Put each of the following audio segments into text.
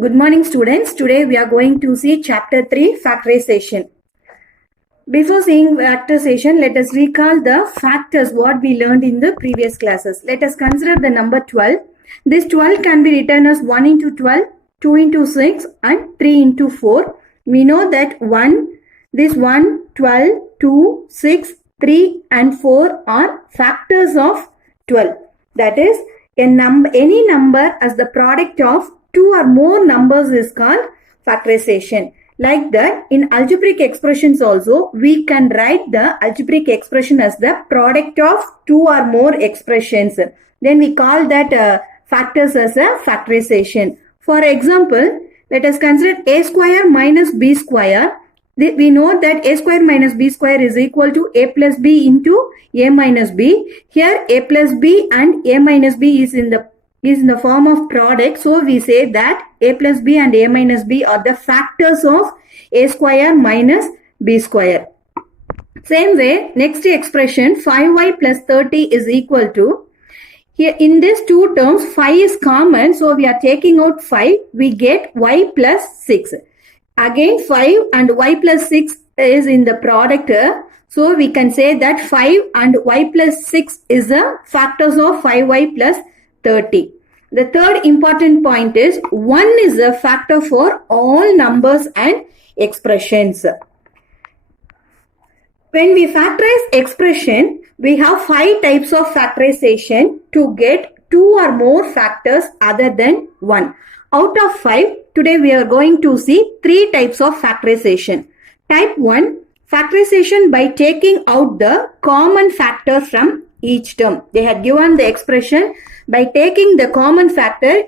Good morning, students. Today we are going to see chapter 3 factorization. Before seeing factorization, let us recall the factors what we learned in the previous classes. Let us consider the number 12. This 12 can be written as 1 into 12, 2 into 6 and 3 into 4. We know that 1, 12, 2, 6, 3 and 4 are factors of 12. That is, any number as the product of two or more numbers is called factorization. Like that, in algebraic expressions also, we can write the algebraic expression as the product of two or more expressions. Then we call that factors as a factorization. For example, let us consider a square minus b square. We know that a square minus b square is equal to a plus b into a minus b. Here a plus b and a minus b is in the form of product. So we say that a plus b and a minus b are the factors of a square minus b square. Same way, next expression 5y plus 30 is equal to, here in these two terms 5 is common, so we are taking out 5, we get y plus 6. Again 5 and y plus 6 is in the product, so we can say that 5 and y plus 6 is the factors of 5y plus 30. The third important point is 1 is a factor for all numbers and expressions. When we factorize expression, we have 5 types of factorization to get 2 or more factors other than 1. Out of 5, today we are going to see 3 types of factorization. Type 1, factorization by taking out the common factor from each term. They had given the expression by taking the common factor,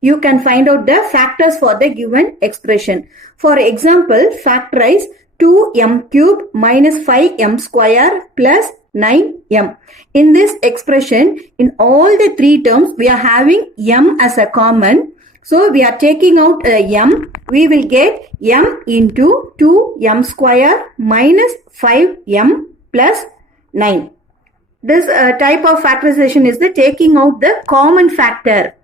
you can find out the factors for the given expression. For example, factorize 2m cube minus 5m square plus 9m. In this expression, in all the 3 terms, we are having m as a common. So we are taking out m. We will get m into 2m square minus 5m plus 9. This type of factorization is the taking out the common factor.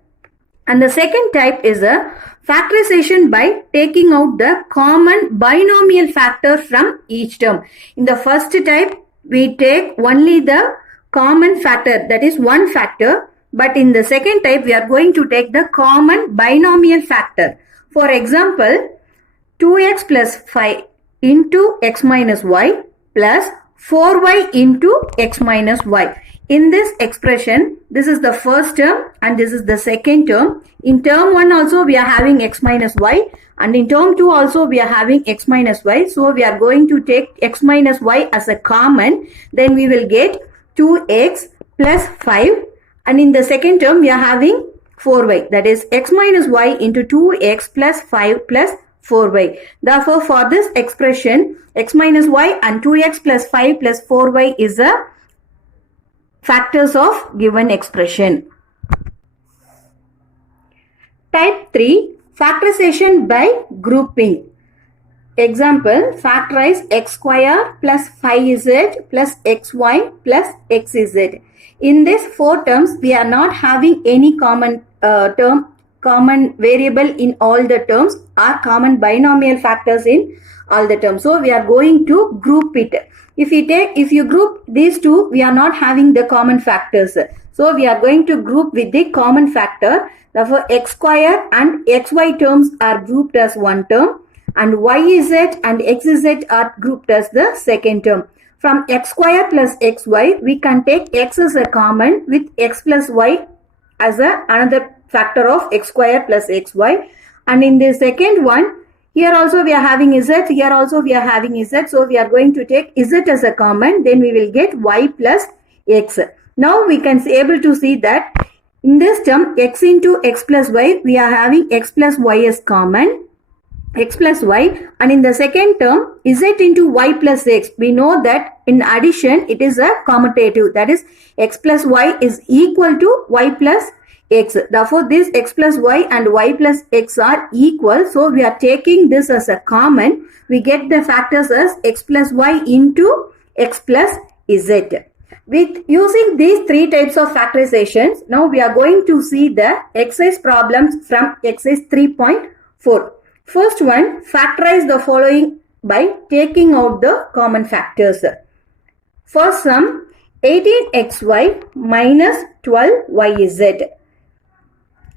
And the second type is a factorization by taking out the common binomial factor from each term. In the first type, we take only the common factor, that is one factor. But in the second type, we are going to take the common binomial factor. For example, 2x plus 5 into x minus y plus 4y into x minus y. In this expression, this is the first term and this is the second term. In term 1 also we are having x minus y, and in term 2 also we are having x minus y. So we are going to take x minus y as a common. Then we will get 2x plus 5, and in the second term we are having 4y, that is x minus y into 2x plus 5 plus 4y. Therefore, for this expression, x minus y and 2x plus 5 plus 4y is the factors of given expression. Type 3, factorization by grouping. Example, factorize x square plus 5z plus xy plus xz. In these 4 terms, we are not having any common common variable in all the terms or common binomial factors in all the terms. So we are going to group it. If you group these two, we are not having the common factors. So we are going to group with the common factor. Therefore, x square and xy terms are grouped as one term, and yz and xz are grouped as the second term. From x square plus xy, we can take x as a common with x plus y as another factor of x square plus xy. And in the second one, here also we are having z, here also we are having z. So we are going to take z as a common, then we will get y plus x. Now we can be able to see that in this term x into x plus y, we are having x plus y as common, x plus y, and in the second term z into y plus x, we know that in addition it is a commutative, that is x plus y is equal to y plus x. Therefore, this x plus y and y plus x are equal. So we are taking this as a common. We get the factors as x plus y into x plus z. With using these 3 types of factorizations, now we are going to see the exercise problems from exercise 3.4. 4. First one, factorize the following by taking out the common factors. First sum, 18xy minus 12yz.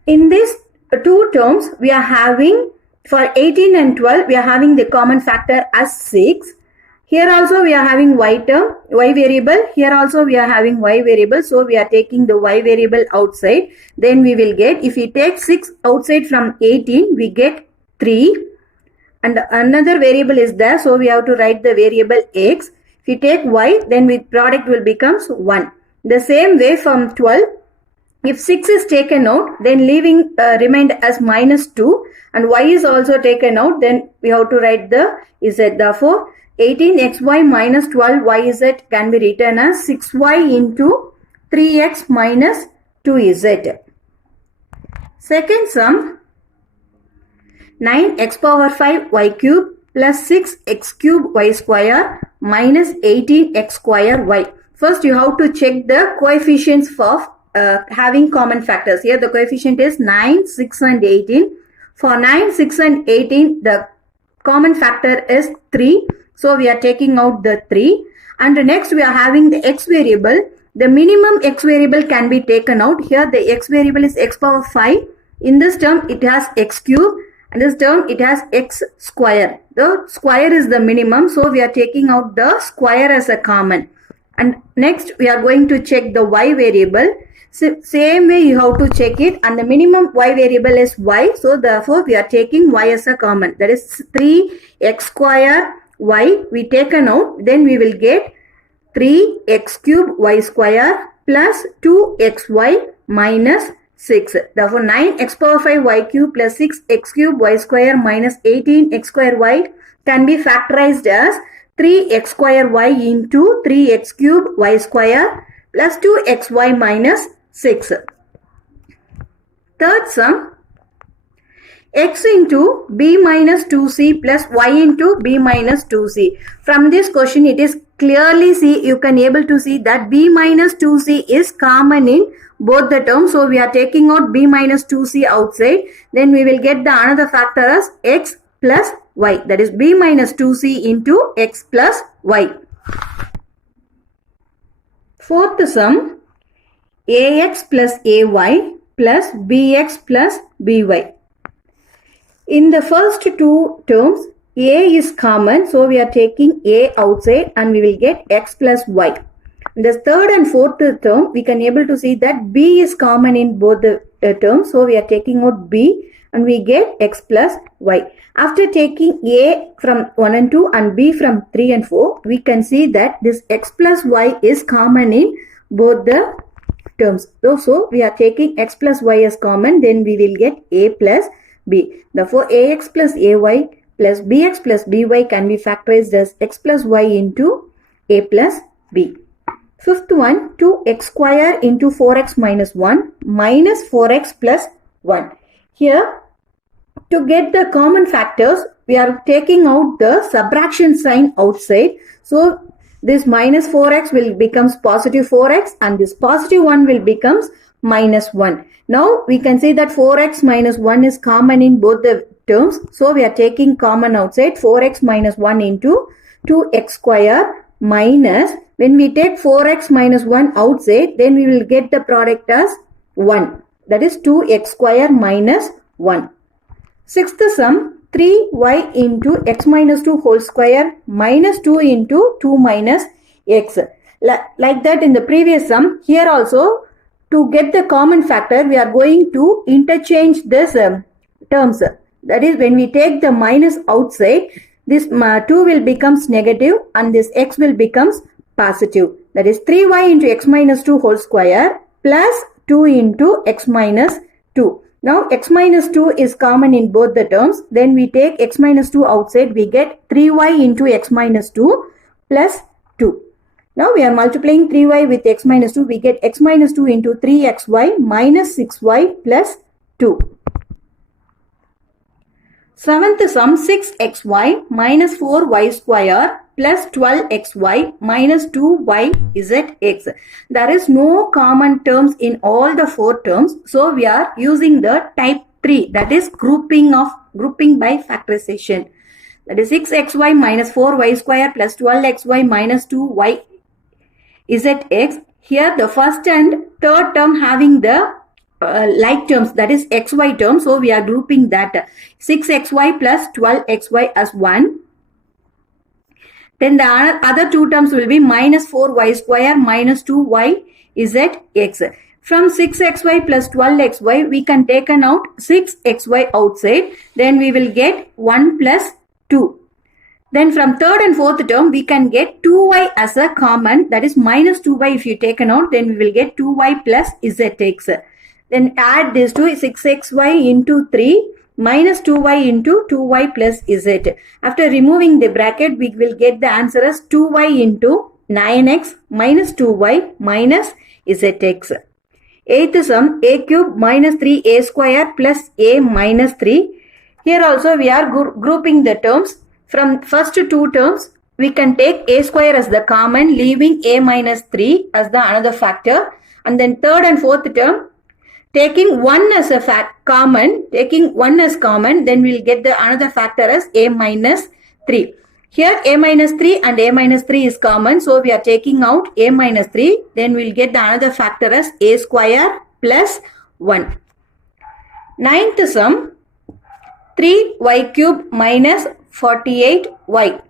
In these two terms, we are having, for 18 and 12, we are having the common factor as 6. Here also we are having y term, y variable. Here also we are having y variable. So we are taking the y variable outside. Then we will get, if we take 6 outside from 18, we get 3. And another variable is there. So we have to write the variable x. If you take y, then with product will becomes 1. The same way from 12, if 6 is taken out, then leaving remained as minus 2. And y is also taken out, then we have to write the z. Therefore, 18xy minus 12yz can be written as 6y into 3x minus 2z. Second sum, 9x power 5 y cube plus 6x cube y square minus 18x square y. First you have to check the coefficients of having common factors. Here the coefficient is 9, 6 and 18. For 9, 6 and 18 the common factor is 3. So we are taking out the 3. And next we are having the x variable. The minimum x variable can be taken out. Here the x variable is x power 5. In this term it has x cube. And this term it has x square. The square is the minimum. So we are taking out the square as a common. And next we are going to check the y variable. So same way you have to check it, and the minimum y variable is y. So therefore we are taking y as a common. That is 3x square y we taken out. Then we will get 3x cube y square plus 2xy minus 6. Therefore 9x power 5 y cube plus 6x cube y square minus 18x square y can be factorized as 3x square y into 3x cube y square plus 2xy minus 6. Third sum, x into b minus 2c plus y into b minus 2c. From this question it is clearly you can able to see that b minus 2c is common in both the terms. So we are taking out b minus 2c outside. Then we will get the another factor as x plus y. That is b minus 2c into x plus y. Fourth sum, ax plus ay plus bx plus by. In the first two terms, a is common, so we are taking a outside and we will get x plus y. In the third and fourth term, we can able to see that b is common in both the terms, so we are taking out b and we get x plus y. After taking a from 1 and 2 and b from 3 and 4, we can see that this x plus y is common in both the terms. So we are taking x plus y as common, then we will get a plus b. Therefore, ax plus ay plus bx plus by can be factorized as x plus y into a plus b. Fifth one, 2x square into 4x minus 1 minus 4x plus 1. Here, to get the common factors, we are taking out the subtraction sign outside. So, this minus 4x will becomes positive 4x and this positive 1 will becomes minus 1. Now, we can say that 4x minus 1 is common in both the terms. So, we are taking common outside 4x minus 1 into 2x square minus, when we take 4x minus 1 outside, then we will get the product as 1. That is 2x square minus 1. Sixth sum, 3y into x minus 2 whole square minus 2 into 2 minus x. Like that in the previous sum, here also to get the common factor, we are going to interchange this terms. That is, when we take the minus outside, this 2 will becomes negative and this x will becomes positive. That is 3y into x minus 2 whole square plus 2 into x minus 2. Now x minus 2 is common in both the terms. Then we take x minus 2 outside, we get 3y into x minus 2 plus 2. Now we are multiplying 3y with x minus 2. We get x minus 2 into 3xy minus 6y plus 2. Seventh sum, 6xy minus 4y square plus 12xy minus 2yzx. There is no common terms in all the four terms. So we are using the type 3. That is grouping by factorization. That is 6xy minus 4y square plus 12xy minus 2y zx. Here the first and third term having the like terms, that is xy term. So we are grouping that 6xy plus 12xy as 1. Then the other two terms will be minus 4y square minus 2y zx. From 6xy plus 12xy, we can take out 6xy outside. Then we will get 1 plus 2. Then from third and fourth term, we can get 2y as a common. That is minus 2y if you take out. Then we will get 2y plus zx. Then add this to 6xy into 3 minus 2y into 2y plus z. After removing the bracket, we will get the answer as 2y into 9x minus 2y minus zx. Eighth sum, a cube minus 3a square plus a minus 3. Here also we are grouping the terms. From first two terms, we can take a square as the common, leaving a minus 3 as the another factor. And then third and fourth term, taking 1 as a common, then we will get the another factor as a minus 3. Here a minus 3 and a minus 3 is common. So we are taking out a minus 3. Then we will get the another factor as a square plus 1. Ninth sum, 3y cube minus 48y.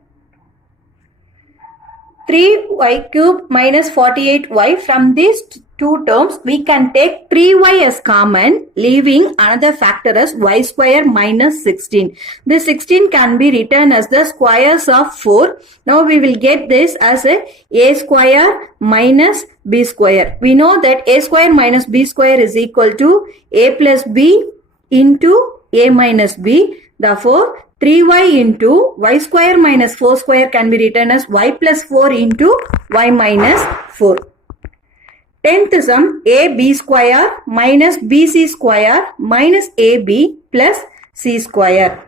3y cube minus 48y. From these two terms, we can take 3y as common, leaving another factor as y square minus 16. This 16 can be written as the squares of 4. Now we will get this as a square minus b square. We know that a square minus b square is equal to a plus b into a minus b. Therefore, 3y into y square minus 4 square can be written as y plus 4 into y minus 4. 10th sum, ab square minus bc square minus ab plus c square.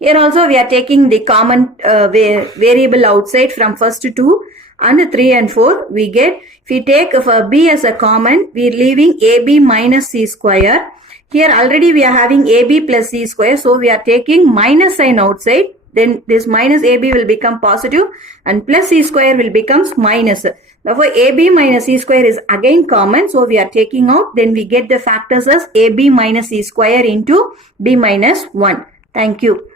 Here also we are taking the common variable outside from first 2 and 3 and 4. We get, if we take b as a common, we are leaving ab minus c square. Here already we are having ab plus c square. So we are taking minus sign outside. Then this minus ab will become positive and plus c square will become minus. Therefore, ab minus c square is again common. So we are taking out. Then we get the factors as ab minus c square into b minus 1. Thank you.